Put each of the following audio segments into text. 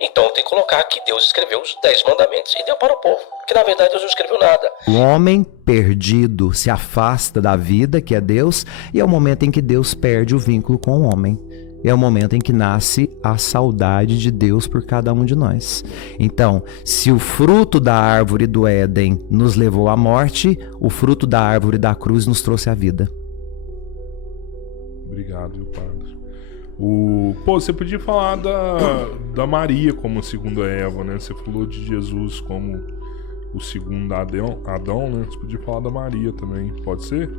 Então tem que colocar que Deus escreveu os 10 mandamentos e deu para o povo. Que na verdade Deus não escreveu nada. O homem perdido se afasta da vida, que é Deus, e é o momento em que Deus perde o vínculo com o homem. É o momento em que nasce a saudade de Deus por cada um de nós. Então, se o fruto da árvore do Éden nos levou à morte, o fruto da árvore da cruz nos trouxe a vida. Obrigado, padre. Você podia falar da Maria como segunda Eva, né? Você falou de Jesus como o segundo Adão, né? Você podia falar da Maria também, pode ser?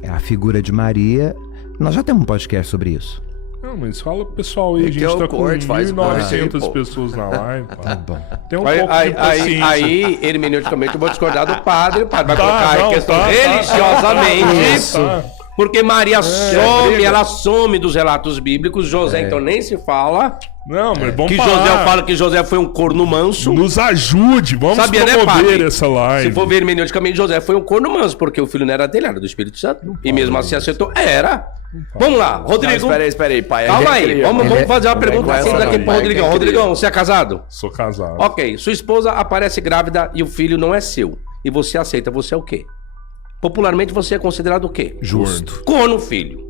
É a figura de Maria. Nós já temos um podcast sobre isso. Não, mas fala pro pessoal aí, a gente tá com 1.900 pessoas na live. Tá bom. Tem um pouco de paciência. Aí, hermeneuticamente, eu vou discordar do padre. O padre vai colocar a questão religiosamente. Isso. Porque Maria some, ela some dos relatos bíblicos. José, então, nem se fala. Não, mas vamos que falar. José fala que José foi um corno manso. Nos ajude, vamos promover essa live. Se for ver hermeneuticamente, José foi um corno manso, porque o filho não era dele, era do Espírito Santo. E mesmo assim acertou. Era. Vamos lá, Rodrigo. Não, espera aí, pai. Calma aí, vamos fazer uma pergunta assim daqui pro Rodrigão. Rodrigão, você é casado? Sou casado. Ok, sua esposa aparece grávida e o filho não é seu. E você aceita, você é o quê? Popularmente você é considerado o quê? Justo. Corno, filho.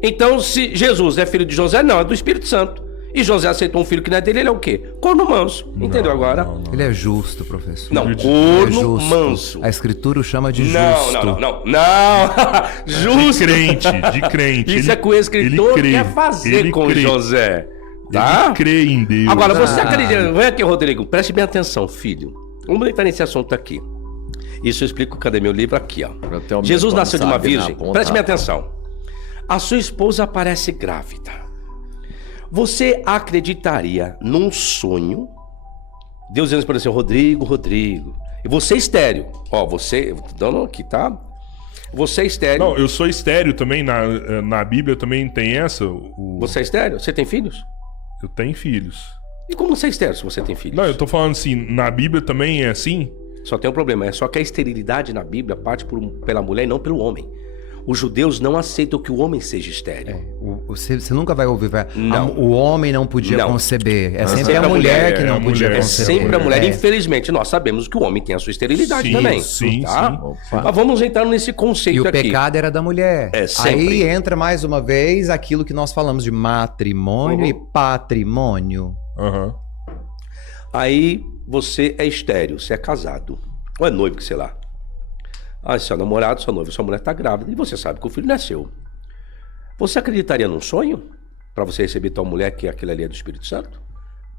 Então, se Jesus é filho de José, não, é do Espírito Santo. E José aceitou um filho que não é dele, ele é o quê? Corno manso. Entendeu agora? Não. Ele é justo, professor. Não, Ele corno é justo. manso. A escritura o chama de justo. Não. Justo. De crente. Isso é que o escritor quer fazer com José. Tá? Ele crê em Deus. Agora, você acredita... Vem aqui, Rodrigo. Preste bem atenção, filho. Vamos entrar nesse assunto aqui. Isso eu explico, cadê meu livro? Aqui, ó. Jesus nasceu de uma virgem. Preste bem atenção. A sua esposa aparece grávida. Você acreditaria num sonho? Deus dizendo para você, Rodrigo. E você é estéreo. Ó, você... Dando aqui, tá? Você é estéreo. Não, eu sou estéreo também. Na Bíblia também tem essa. Você é estéreo? Você tem filhos? Eu tenho filhos. E como você é estéreo se você tem filhos? Não, eu tô falando assim, na Bíblia também é assim? Só tem um problema, é só que a esterilidade na Bíblia parte pela mulher e não pelo homem. Os judeus não aceitam que o homem seja estéril. Você nunca vai ouvir. Não. O homem não podia conceber. É sempre a a mulher que não a podia mulher. conceber. É sempre a mulher. Infelizmente, nós sabemos que o homem tem a sua esterilidade também. Sim. Mas vamos entrar nesse conceito E o aqui. pecado era da mulher. Sempre. Aí entra mais uma vez aquilo que nós falamos de matrimônio e patrimônio. Aham. Aí você é estéril, você é casado. Ou é noivo, que sei lá. Ah, seu namorado, sua noiva, sua mulher está grávida e você sabe que o filho nasceu. Você acreditaria num sonho? Para você receber tua mulher, que aquele ali é do Espírito Santo?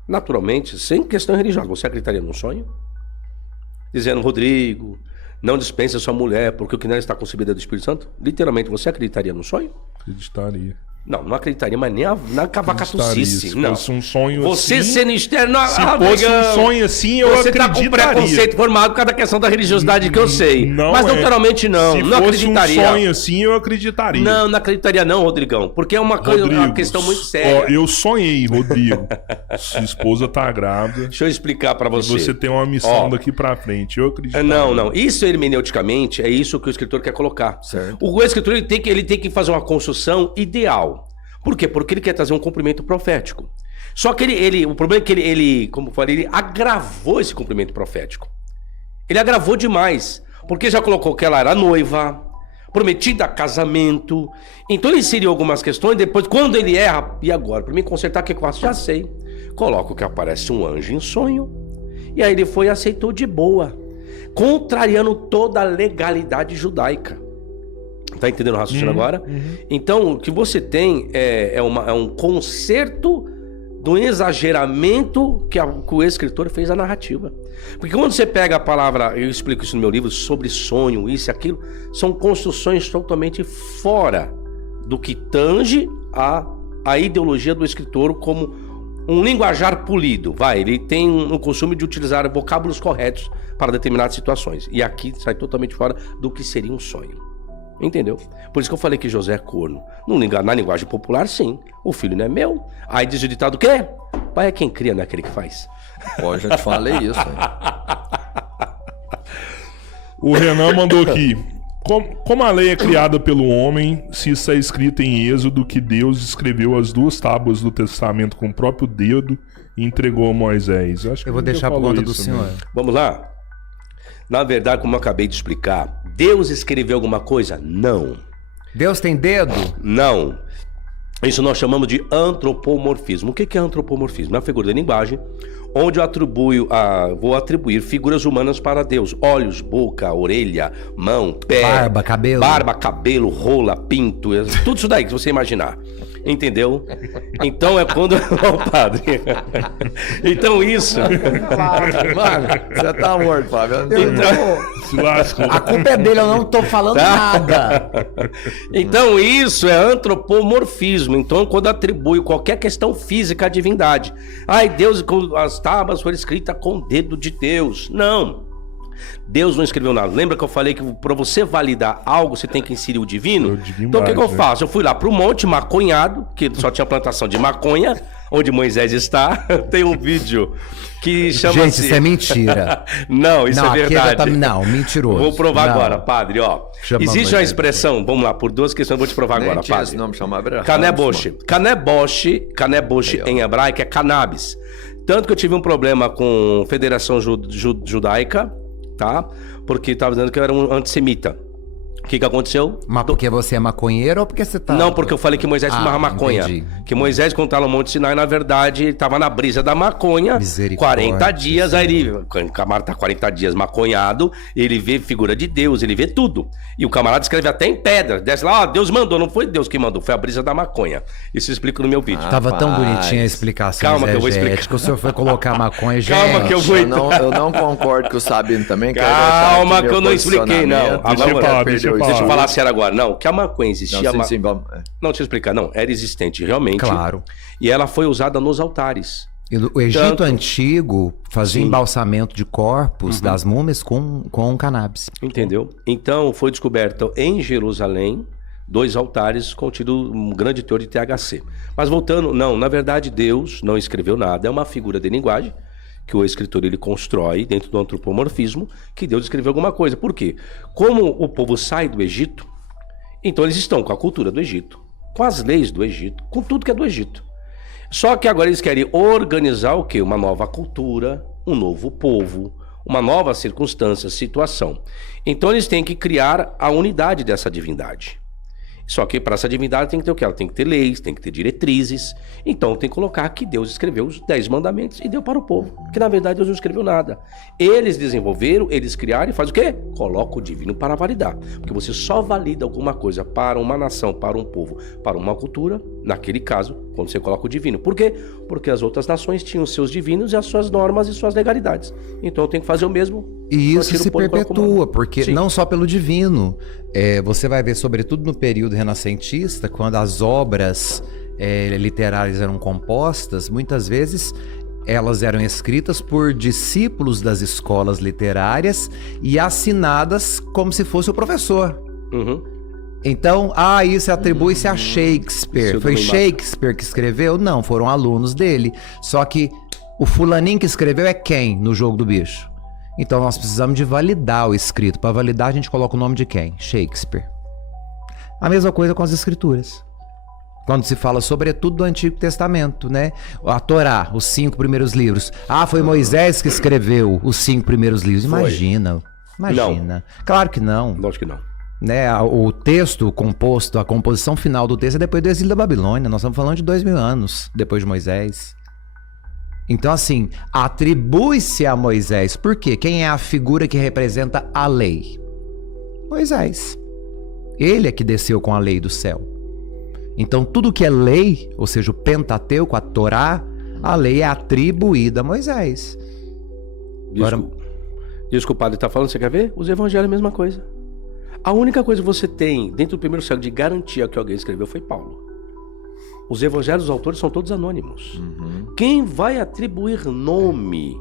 Naturalmente, sem questão religiosa, você acreditaria num sonho? Dizendo, Rodrigo, não dispensa sua mulher, porque o que nela está concebida é do Espírito Santo? Literalmente, você acreditaria num sonho? Acreditaria. Não acreditaria, mas nem na cavacatucice. Se não. fosse um sonho Você assim... sendo externo... Se fosse um sonho assim, eu você acreditaria. Você tá com preconceito formado por causa da questão da religiosidade que eu sei. Não mas é. naturalmente não. Se não fosse acreditaria. um sonho assim, eu acreditaria. Não acreditaria não, Rodrigão. Porque é uma questão muito séria. Ó, eu sonhei, Rodrigo. Sua esposa tá grávida. Deixa eu explicar pra você. Você tem uma missão daqui pra frente. Eu acredito. Não. Isso hermeneuticamente é isso que o escritor quer colocar. Certo. O escritor ele tem que fazer uma construção ideal. Por quê? Porque ele quer trazer um cumprimento profético. Só que o problema é que ele, como eu falei, ele agravou esse cumprimento profético. Ele agravou demais. Porque já colocou que ela era noiva, prometida a casamento. Então ele inseriu algumas questões. Depois, quando ele erra, e agora? Para mim consertar, o que eu faço? Já sei. Coloco que aparece um anjo em sonho. E aí ele foi e aceitou de boa, contrariando toda a legalidade judaica. Tá entendendo o raciocínio agora? Então, o que você tem é um conserto do exageramento que o escritor fez a narrativa. Porque quando você pega a palavra, eu explico isso no meu livro, sobre sonho, isso e aquilo, são construções totalmente fora do que tange a ideologia do escritor como um linguajar polido. Ele tem um costume de utilizar vocábulos corretos para determinadas situações. E aqui sai totalmente fora do que seria um sonho. Entendeu? Por isso que eu falei que José é corno. Na linguagem popular, sim. O filho não é meu. Aí diz o ditado o quê? Pai é quem cria, não é aquele que faz. Pô, eu já te falei isso. O Renan mandou aqui. Como a lei é criada pelo homem, se está escrito em Êxodo que Deus escreveu as 2 tábuas do testamento com o próprio dedo e entregou a Moisés? Acho que Eu vou a gente deixar já por falou conta do isso, senhor. né? Vamos lá? Na verdade, como eu acabei de explicar, Deus escreveu alguma coisa? Não. Deus tem dedo? Não. Isso nós chamamos de antropomorfismo. O que é antropomorfismo? É uma figura de linguagem onde eu vou atribuir figuras humanas para Deus. Olhos, boca, orelha, mão, pé. Barba, cabelo, rola, pinto. Tudo isso daí que você imaginar. Entendeu? Então é quando... Ó, padre. Então isso... Mano, você tá morto, Fábio. Se lascou. A culpa é dele, eu não tô falando nada. Então isso é antropomorfismo. Então quando atribui qualquer questão física à divindade. Ai, Deus, as tábuas foram escritas com o dedo de Deus. Não. Deus não escreveu nada. Lembra que eu falei que para você validar algo, você tem que inserir o divino? Então o que eu faço? Eu fui lá pro monte maconhado, que só tinha plantação de maconha, onde Moisés está. Tem um vídeo que chama Gente, isso é mentira. Não, isso Não, é aqui verdade. Não, mentiroso. Vou provar Não. agora, padre, ó. Chama Existe uma Moisés. expressão, vamos lá, por duas questões eu vou te provar agora, Esse padre. nome chamava Caneboche. Caneboche em hebraico é cannabis. Tanto que eu tive um problema com a Federação Judaica, tá? Porque estava dizendo que eu era um antissemita. O que aconteceu? Mas porque você é maconheiro ou porque você tá... Não, porque eu falei que Moisés fumava maconha. Entendi. Que Moisés, quando estava no Monte Sinai, na verdade, ele estava na brisa da maconha. Misericórdia. 40 dias, aí ele... Quando o camarada tá 40 dias maconhado, ele vê figura de Deus, ele vê tudo. E o camarada escreve até em pedra. Desce lá, Deus mandou, não foi Deus que mandou, foi a brisa da maconha. Isso eu explico no meu vídeo. Tava tão Rapaz. bonitinha a explicação. Calma que eu vou explicar. O senhor foi colocar maconha, gente. Calma que eu vou... Eu não concordo com o Sabino também. Calma que eu não expliquei, não. Deixa eu falar, deixa eu falar. Deixa eu falar sério agora. Não, que a maconha existia... Não, sim, vamos. Não, deixa eu explicar. Não, era existente realmente. Claro. E ela foi usada nos altares. E o Egito Tanto- Antigo fazia Sim. embalsamento de corpos das múmias com cannabis. Entendeu? Então, foi descoberto em Jerusalém 2 altares contido um grande teor de THC. Mas voltando, não, na verdade Deus não escreveu nada, é uma figura de linguagem que o escritor ele constrói dentro do antropomorfismo, que Deus escreveu alguma coisa. Por quê? Como o povo sai do Egito, então eles estão com a cultura do Egito, com as leis do Egito, com tudo que é do Egito. Só que agora eles querem organizar o quê? Uma nova cultura, um novo povo, uma nova circunstância, situação. Então eles têm que criar a unidade dessa divindade. Só que para essa divindade tem que ter o quê? Ela tem que ter leis, tem que ter diretrizes. Então tem que colocar que Deus escreveu os 10 mandamentos e deu para o povo. Que na verdade Deus não escreveu nada. Eles desenvolveram, eles criaram e faz o quê? Coloca o divino para validar. Porque você só valida alguma coisa para uma nação, para um povo, para uma cultura, naquele caso, quando você coloca o divino. Por quê? Porque as outras nações tinham os seus divinos e as suas normas e suas legalidades. Então eu tenho que fazer o mesmo. E Só isso tiro se o pano e coloco o perpetua, humano. porque Sim. não só pelo divino. Você vai ver, sobretudo no período renascentista, quando as obras literárias eram compostas, muitas vezes elas eram escritas por discípulos das escolas literárias e assinadas como se fosse o professor. Uhum. Então, isso atribui-se a Shakespeare. Foi Pseudonimato. Shakespeare que escreveu? Não, foram alunos dele. Só que o fulaninho que escreveu é quem no Jogo do Bicho? Então nós precisamos de validar o escrito. Para validar, a gente coloca o nome de quem? Shakespeare. A mesma coisa com as escrituras. Quando se fala sobretudo do Antigo Testamento, né? A Torá, os 5 primeiros livros. Foi Moisés que escreveu os 5 primeiros livros. Imagina. Claro que não. Lógico que não. Né, o texto composto, a composição final do texto é depois do exílio da Babilônia. Nós estamos falando de 2000 anos depois de Moisés. Então, assim, atribui-se a Moisés. Por quê? Quem é a figura que representa a lei? Moisés. Ele é que desceu com a lei do céu. Então, tudo que é lei, ou seja, o Pentateuco, a Torá, a lei é atribuída a Moisés. Agora- Isso que o padre está falando, você quer ver? Os evangelhos é a mesma coisa. A única coisa que você tem dentro do primeiro século de garantia que alguém escreveu foi Paulo. Os evangelhos, os autores são todos anônimos. Quem vai atribuir nome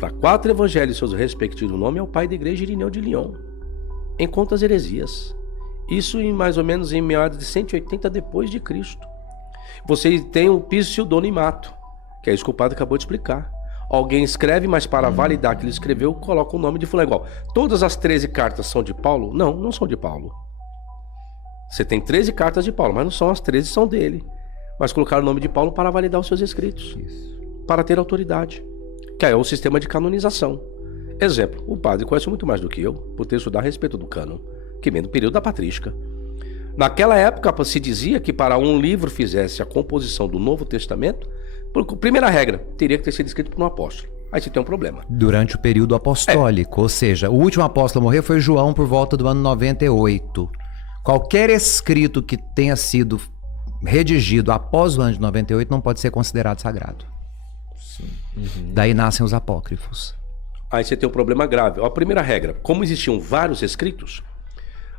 para 4 evangelhos e seus respectivos nomes é o pai da igreja Irineu de Lyon, em Contra as Heresias. Isso mais ou menos em meados de 180 depois de Cristo. Você tem o pseudonimato, que é isso que o padre acabou de explicar. Alguém escreve, mas para validar que ele escreveu, coloca o nome de fulano igual. Todas as 13 cartas são de Paulo? Não, não são de Paulo. Você tem 13 cartas de Paulo, mas não são as 13, são dele. Mas colocaram o nome de Paulo para validar os seus escritos. para ter autoridade, que é o sistema de canonização. Exemplo, o padre conhece muito mais do que eu, por ter estudado a respeito do cânon, que vem do período da patrística. Naquela época se dizia que para um livro fizesse a composição do Novo Testamento, primeira regra, teria que ter sido escrito por um apóstolo. Aí você tem um problema. Durante o período apostólico, ou seja, o último apóstolo a morrer foi João por volta do ano 98. Qualquer escrito que tenha sido redigido após o ano de 98 não pode ser considerado sagrado. Daí nascem os apócrifos. Aí você tem um problema grave. Ó, a primeira regra, como existiam vários escritos,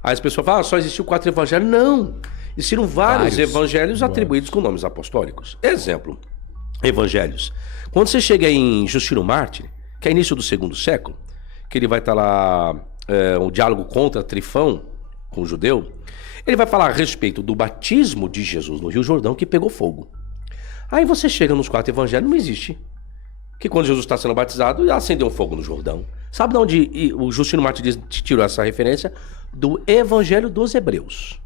aí as pessoas falam, só existiu 4 evangelhos. Não, existiram vários evangelhos atribuídos com nomes apostólicos. Exemplo, evangelhos. Quando você chega em Justino Mártir, que é início do 2º século, que ele vai estar lá, um diálogo contra Trifão, com o judeu, ele vai falar a respeito do batismo de Jesus no Rio Jordão, que pegou fogo. Aí você chega nos 4 evangelhos, não existe. Que quando Jesus está sendo batizado, acendeu um fogo no Jordão. Sabe de onde o Justino Mártir tirou essa referência? Do Evangelho dos Hebreus.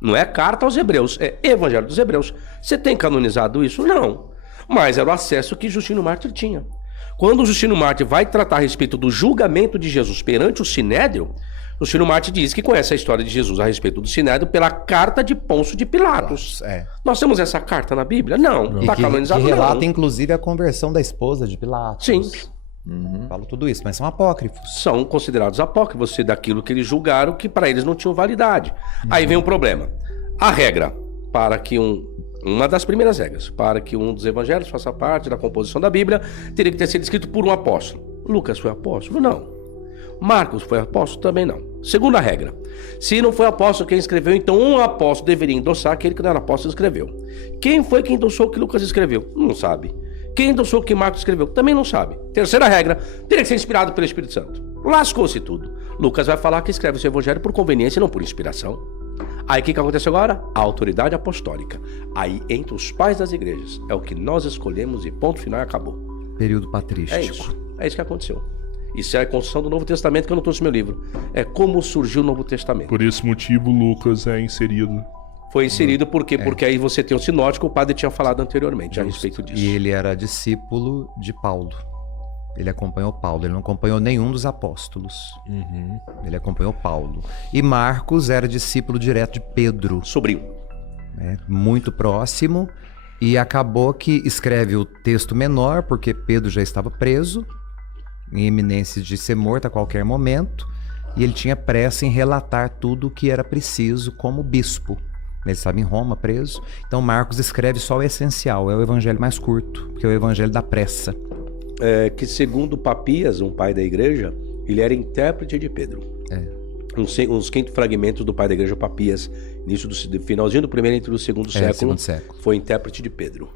Não é carta aos Hebreus, é Evangelho dos Hebreus. Você tem canonizado isso? Não. Mas era o acesso que Justino Mártir tinha. Quando o Justino Mártir vai tratar a respeito do julgamento de Jesus perante o Sinédrio, o Justino Mártir diz que conhece a história de Jesus a respeito do Sinédrio pela carta de Pôncio de Pilatos. Nós temos essa carta na Bíblia? Não. Está canonizado? Que relata, não. inclusive, a conversão da esposa de Pilatos. Sim. Falo tudo isso, mas são apócrifos. São considerados apócrifos daquilo que eles julgaram que para eles não tinham validade. Aí vem um problema. A regra para que uma das primeiras regras, para que um dos evangelhos faça parte da composição da Bíblia, teria que ter sido escrito por um apóstolo. Lucas foi apóstolo? Não. Marcos foi apóstolo? Também não. Segunda regra, se não foi apóstolo quem escreveu, então um apóstolo deveria endossar aquele que não era apóstolo escreveu. Quem foi que endossou o que Lucas escreveu? Não sabe. Quem endossou o que Marcos escreveu? Também não sabe. Terceira regra, teria que ser inspirado pelo Espírito Santo. Lascou-se tudo. Lucas vai falar que escreve o seu evangelho por conveniência e não por inspiração. Aí o que acontece agora? A autoridade apostólica. Aí entre os pais das igrejas. É o que nós escolhemos e ponto final e acabou. Período patrístico. É isso que aconteceu. Isso é a construção do Novo Testamento, que eu não trouxe no meu livro. É como surgiu o Novo Testamento. Por esse motivo, Lucas é inserido. Foi inserido por quê? Porque aí você tem o sinótico, o padre tinha falado anteriormente a respeito disso. E ele era discípulo de Paulo. Ele acompanhou Paulo, ele não acompanhou nenhum dos apóstolos. Ele acompanhou Paulo. E Marcos era discípulo direto de Pedro. Sobrinho. Muito próximo. E acabou que escreve o texto menor, porque Pedro já estava preso, em iminência de ser morto a qualquer momento. E ele tinha pressa em relatar tudo o que era preciso como bispo. Ele estava em Roma, preso. Então Marcos escreve só o essencial, é o evangelho mais curto, que é o evangelho da pressa. Que segundo Papias, um pai da igreja, ele era intérprete de Pedro. Uns 5 fragmentos do pai da igreja, Papias, início do finalzinho do primeiro entre o segundo século, segundo século, foi intérprete de Pedro.